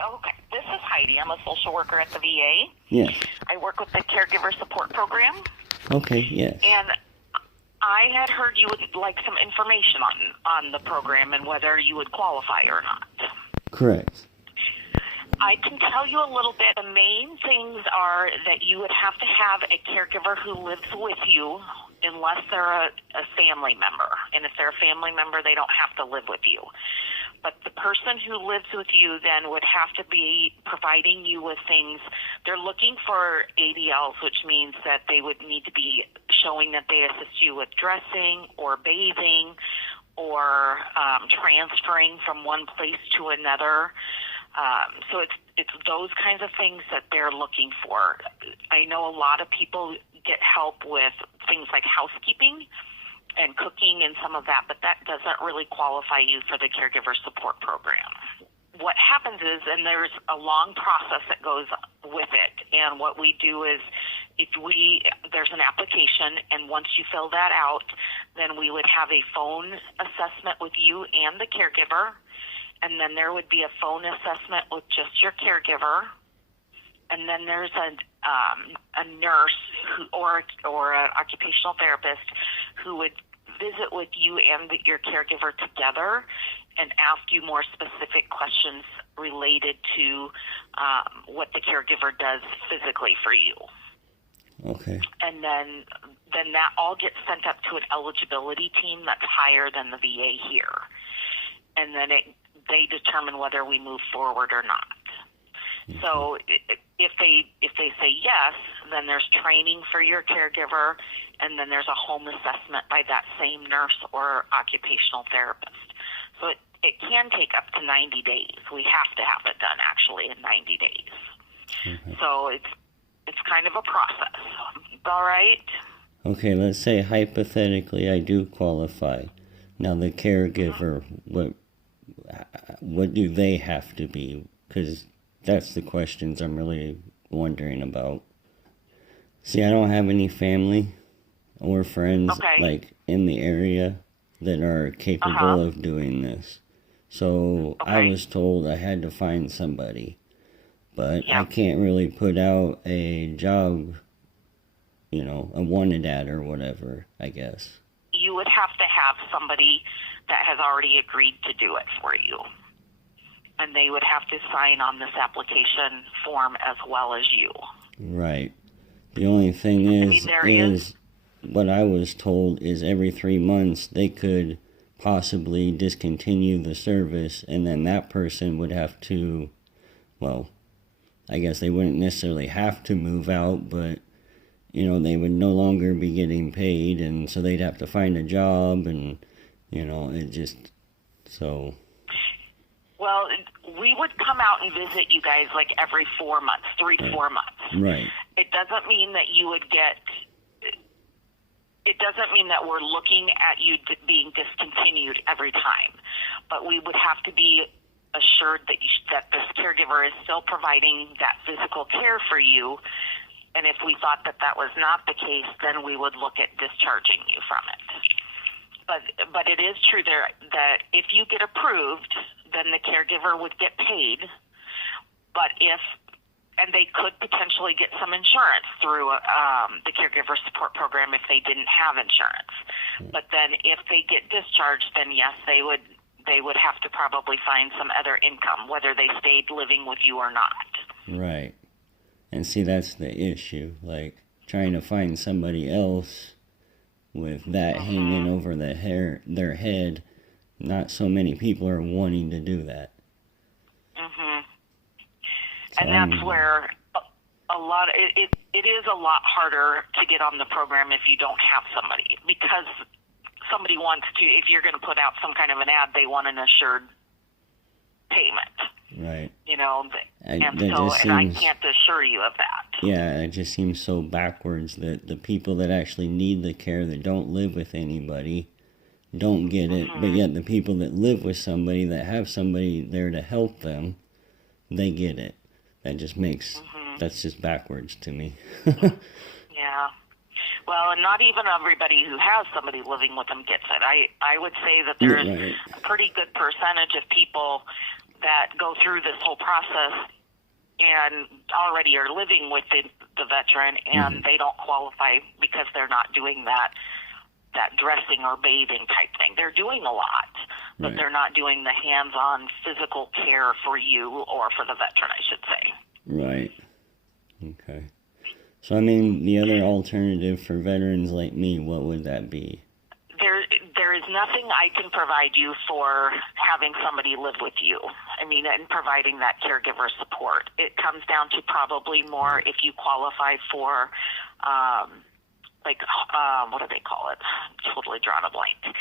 Okay, this is Heidi. I'm a social worker at the VA. Yes. I work with the Caregiver Support Program, Okay, yes. and I had heard you would like some information on the program and whether you would qualify or not. Correct. I can tell you a little bit. The main things are that you would have to have a caregiver who lives with you unless they're a family member. And if they're a family member, they don't have to live with you. But the person who lives with you then would have to be providing you with things. They're looking for ADLs, which means that they would need to be showing that they assist you with dressing or bathing or transferring from one place to another. So it's those kinds of things that they're looking for. I know a lot of people get help with things like housekeeping and cooking and some of that, but that doesn't really qualify you for the Caregiver Support Program. What happens is, and there's a long process that goes with it, and what we do is there's an application, and once you fill that out, then we would have a phone assessment with you and the caregiver, and then there would be a phone assessment with just your caregiver, and then there's a nurse or an occupational therapist who would visit with you and your caregiver together and ask you more specific questions related to what the caregiver does physically for you. Okay. And then that all gets sent up to an eligibility team that's higher than the VA here. And then they determine whether we move forward or not. Okay. So if they say yes, then there's training for your caregiver, and then there's a home assessment by that same nurse or occupational therapist. So it can take up to 90 days. We have to have it done actually in 90 days. Okay. So it's kind of a process. All right? Okay, let's say hypothetically I do qualify. Now the caregiver, what do they have to be? Because that's the questions I'm really wondering about. See, I don't have any family or friends like in the area that are capable of doing this. So I was told I had to find somebody, but I can't really put out a job, a wanted ad or whatever, I guess. You would have to have somebody that has already agreed to do it for you. And they would have to sign on this application form as well as you. Right. The only thing is what I was told is every 3 months they could possibly discontinue the service, and then that person would have to, well, I guess they wouldn't necessarily have to move out, but, they would no longer be getting paid, and so they'd have to find a job, and, it just, so... Well, we would come out and visit you guys like every 4 months, 3 to 4 months. Right. It doesn't mean that it doesn't mean that we're looking at you being discontinued every time. But we would have to be assured that this caregiver is still providing that physical care for you. And if we thought that was not the case, then we would look at discharging you from it. But it is true there that if you get approved, then the caregiver would get paid. And they could potentially get some insurance through the Caregiver Support Program if they didn't have insurance. But then if they get discharged, then yes, they would have to probably find some other income, whether they stayed living with you or not. Right. And see, that's the issue. Like, trying to find somebody else with that hanging over their head, not so many people are wanting to do that. So and that's where it is a lot harder to get on the program if you don't have somebody, because somebody wants to, if you're going to put out some kind of an ad, they want an assured payment. Right. And I can't assure you of that. Yeah, it just seems so backwards that the people that actually need the care, that don't live with anybody, don't get it, but yet the people that live with somebody, that have somebody there to help them, they get it. That just makes, that's just backwards to me. Yeah. Well, and not even everybody who has somebody living with them gets it. I would say that there's a pretty good percentage of people that go through this whole process and already are living with the veteran, and they don't qualify because they're not doing that dressing or bathing type thing. They're doing a lot, but they're not doing the hands-on physical care for you or for the veteran, I should say. Right. Okay. So, I mean, the other alternative for veterans like me, what would that be? There is nothing I can provide you for having somebody live with you. I mean, and providing that caregiver support. It comes down to probably more if you qualify for, what do they call it? I'm totally drawn a blank.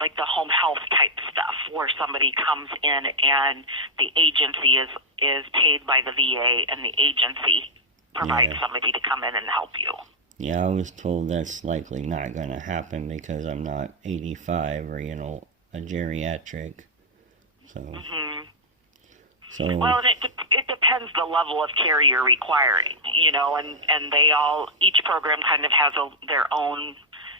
Like the home health type stuff, where somebody comes in and the agency is paid by the VA, and the agency provides somebody to come in and help you. Yeah, I was told that's likely not going to happen because I'm not 85 or, a geriatric. So, well, it depends the level of care you're requiring, and each program kind of has their own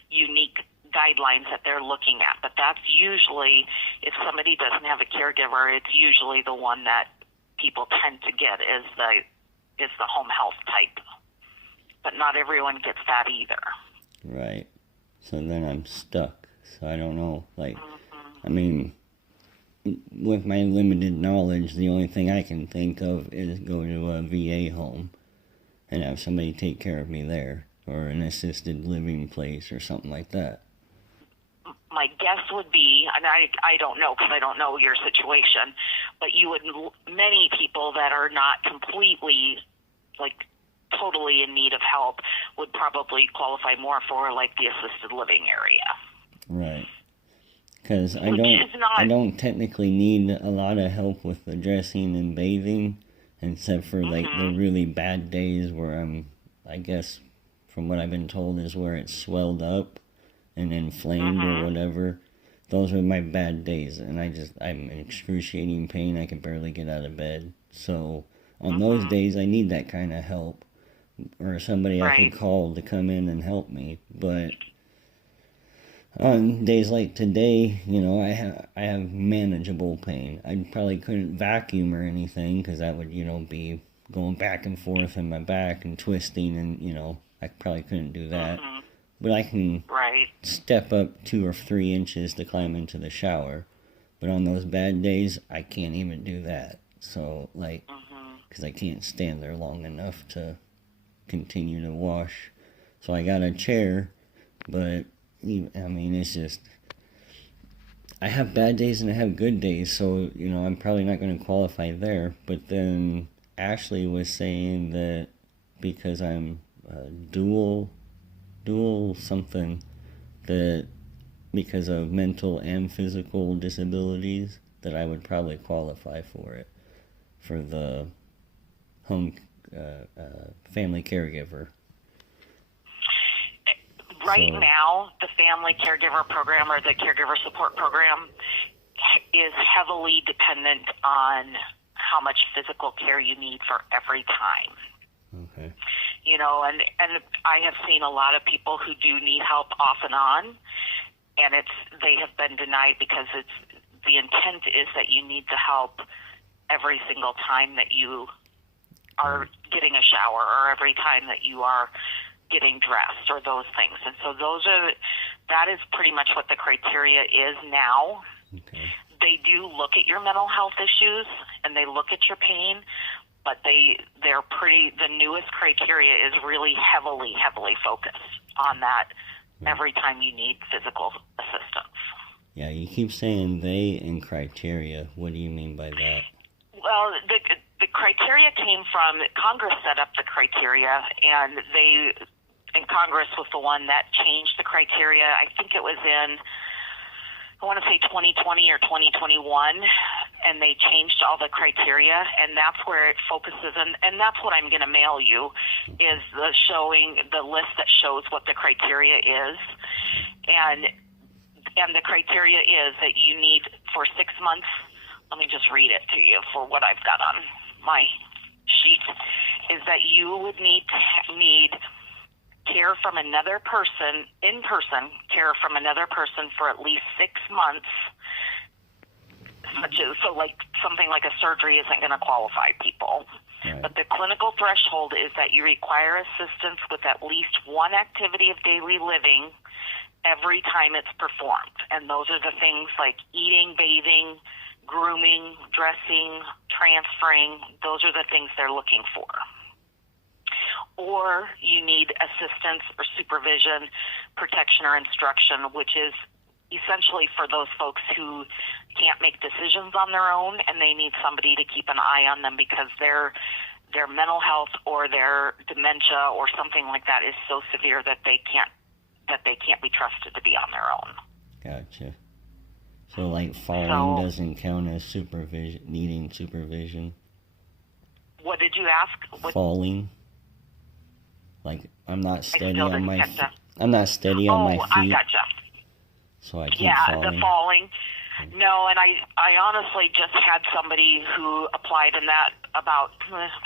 unique guidelines that they're looking at. But that's usually, if somebody doesn't have a caregiver, it's usually the one that people tend to get is the home health type. But not everyone gets that either. Right. So then I'm stuck. So I don't know. I mean, with my limited knowledge, the only thing I can think of is go to a VA home and have somebody take care of me there, or an assisted living place or something like that. My guess would be, and I don't know because I don't know your situation, but many people that are not completely, totally in need of help would probably qualify more for the assisted living area. Right. Because I don't technically need a lot of help with the dressing and bathing, except for the really bad days where I guess from what I've been told is where it's swelled up and inflamed or whatever. Those are my bad days, and I'm in excruciating pain. I can barely get out of bed. So on those days I need that kind of help, or somebody I can call to come in and help me. But on days like today, I have manageable pain. I probably couldn't vacuum or anything because that would, be going back and forth in my back and twisting, and, I probably couldn't do that. But I can step up 2 or 3 inches to climb into the shower. But on those bad days, I can't even do that. So, because I can't stand there long enough to continue to wash. So I got a chair, but it's just, I have bad days and I have good days, so I'm probably not going to qualify there. But then Ashley was saying that because I'm dual something, that because of mental and physical disabilities, that I would probably qualify for it, for the home family caregiver. Right now, the family caregiver program or the caregiver support program is heavily dependent on how much physical care you need for every time. Okay. And I have seen a lot of people who do need help off and on, and they have been denied because the intent is that you need the help every single time that you are getting a shower, or every time that you are getting dressed, or those things. And so that is pretty much what the criteria is now. Okay. They do look at your mental health issues and they look at your pain, but the newest criteria is really heavily focused on that every time you need physical assistance. Yeah, you keep saying they and criteria. What do you mean by that? Well, the criteria came from, Congress set up the criteria, and Congress was the one that changed the criteria. I think it was in, I want to say 2020 or 2021, and they changed all the criteria, and that's where it focuses, and that's what I'm going to mail you, is the list that shows what the criteria is, and the criteria is that you need for 6 months. Let me just read it to you for what I've got on my sheet, is that you would need care from another person, in-person care from another person for at least 6 months such as, so like something like a surgery isn't going to qualify people. Right. But the clinical threshold is that you require assistance with at least one activity of daily living every time it's performed. And those are the things like eating, bathing, grooming, dressing, transferring. Those are the things they're looking for. Or you need assistance or supervision, protection, or instruction, which is essentially for those folks who can't make decisions on their own and they need somebody to keep an eye on them because their mental health or their dementia or something like that is so severe that they can't be trusted to be on their own. Gotcha. So like falling doesn't count as needing supervision? What did you ask? Falling? Like I'm not steady on my feet. I'm not steady on my feet. I gotcha. So I keep falling. The falling. No, and I honestly just had somebody who applied in that about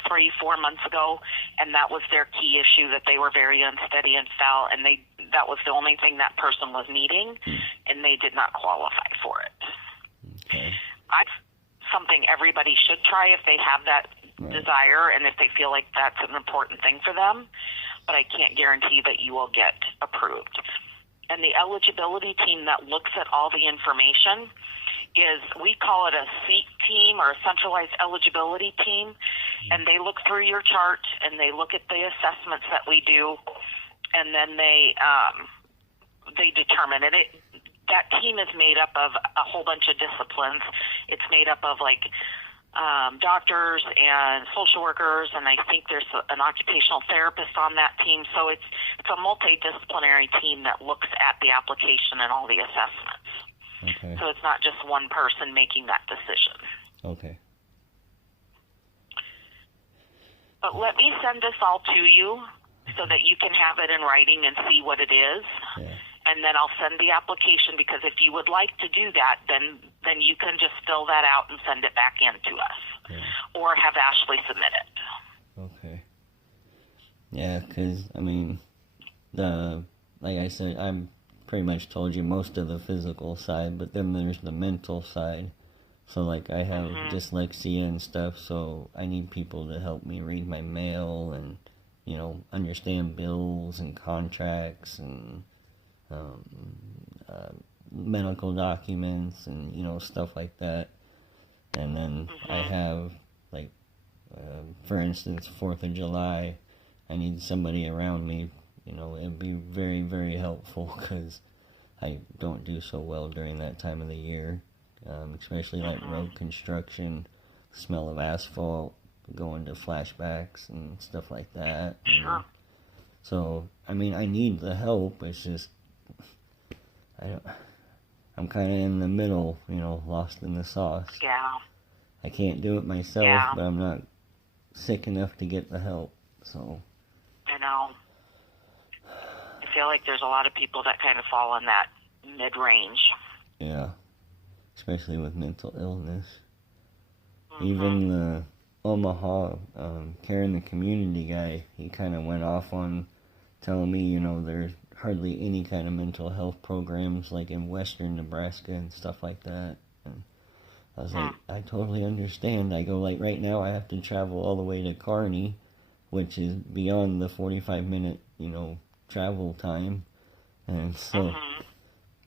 3-4 months ago, and that was their key issue, that they were very unsteady and fell, and that was the only thing that person was needing, and they did not qualify for it. Okay. That's something everybody should try if they have that desire and if they feel like that's an important thing for them, but I can't guarantee that you will get approved. And the eligibility team that looks at all the information is, we call it a SEAT team or a centralized eligibility team, and they look through your chart and they look at the assessments that we do, and then they determine. And that team is made up of a whole bunch of disciplines. It's made up of like doctors and social workers, and I think there's an occupational therapist on that team. So it's a multidisciplinary team that looks at the application and all the assessments. Okay. So it's not just one person making that decision. Okay. But let me send this all to you so that you can have it in writing and see what it is. Yeah. And then I'll send the application, because if you would like to do that, then you can just fill that out and send it back in to us. Yeah. Or have Ashley submit it. Okay. Yeah, because, I mean, like I said, I'm pretty much told you most of the physical side, but then there's the mental side. So, like, I have dyslexia and stuff, so I need people to help me read my mail and, understand bills and contracts and medical documents and stuff like that. And then I have, like, for instance, 4th of July, I need somebody around me. It'd be very, very helpful, because I don't do so well during that time of the year, especially like road construction, smell of asphalt, going to flashbacks and stuff like that. Sure. So, I mean, I need the help. It's just, I'm kind of in the middle, lost in the sauce. Yeah. I can't do it myself, but I'm not sick enough to get the help, so. I know. I feel like there's a lot of people that kind of fall in that mid-range. Yeah. Especially with mental illness. Even the Omaha Care in the Community guy, he kind of went off on telling me, there's hardly any kind of mental health programs like in western Nebraska and stuff like that. And I was like, I totally understand. I go, like, right now I have to travel all the way to Kearney, which is beyond the 45-minute, travel time. And so,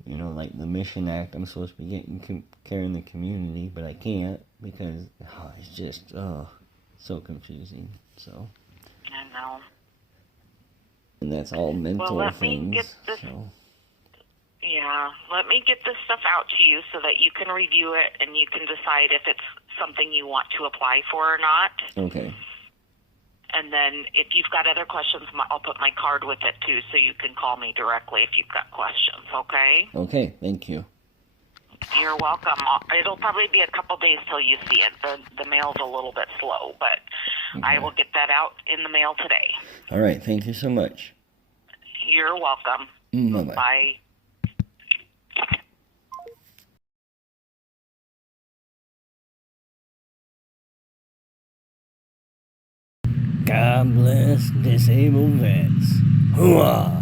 like the Mission Act, I'm supposed to be getting care in the community, but I can't because it's just, so confusing. So. I know. And that's all mental things. Yeah, let me get this stuff out to you so that you can review it and you can decide if it's something you want to apply for or not. Okay. And then if you've got other questions, I'll put my card with it too, so you can call me directly if you've got questions, okay? Okay, thank you. You're welcome. It'll probably be a couple days till you see it. The mail's a little bit slow, but I will get that out in the mail today. All right, thank you so much. You're welcome. Bye-bye. Bye. God bless disabled vets. Hooah!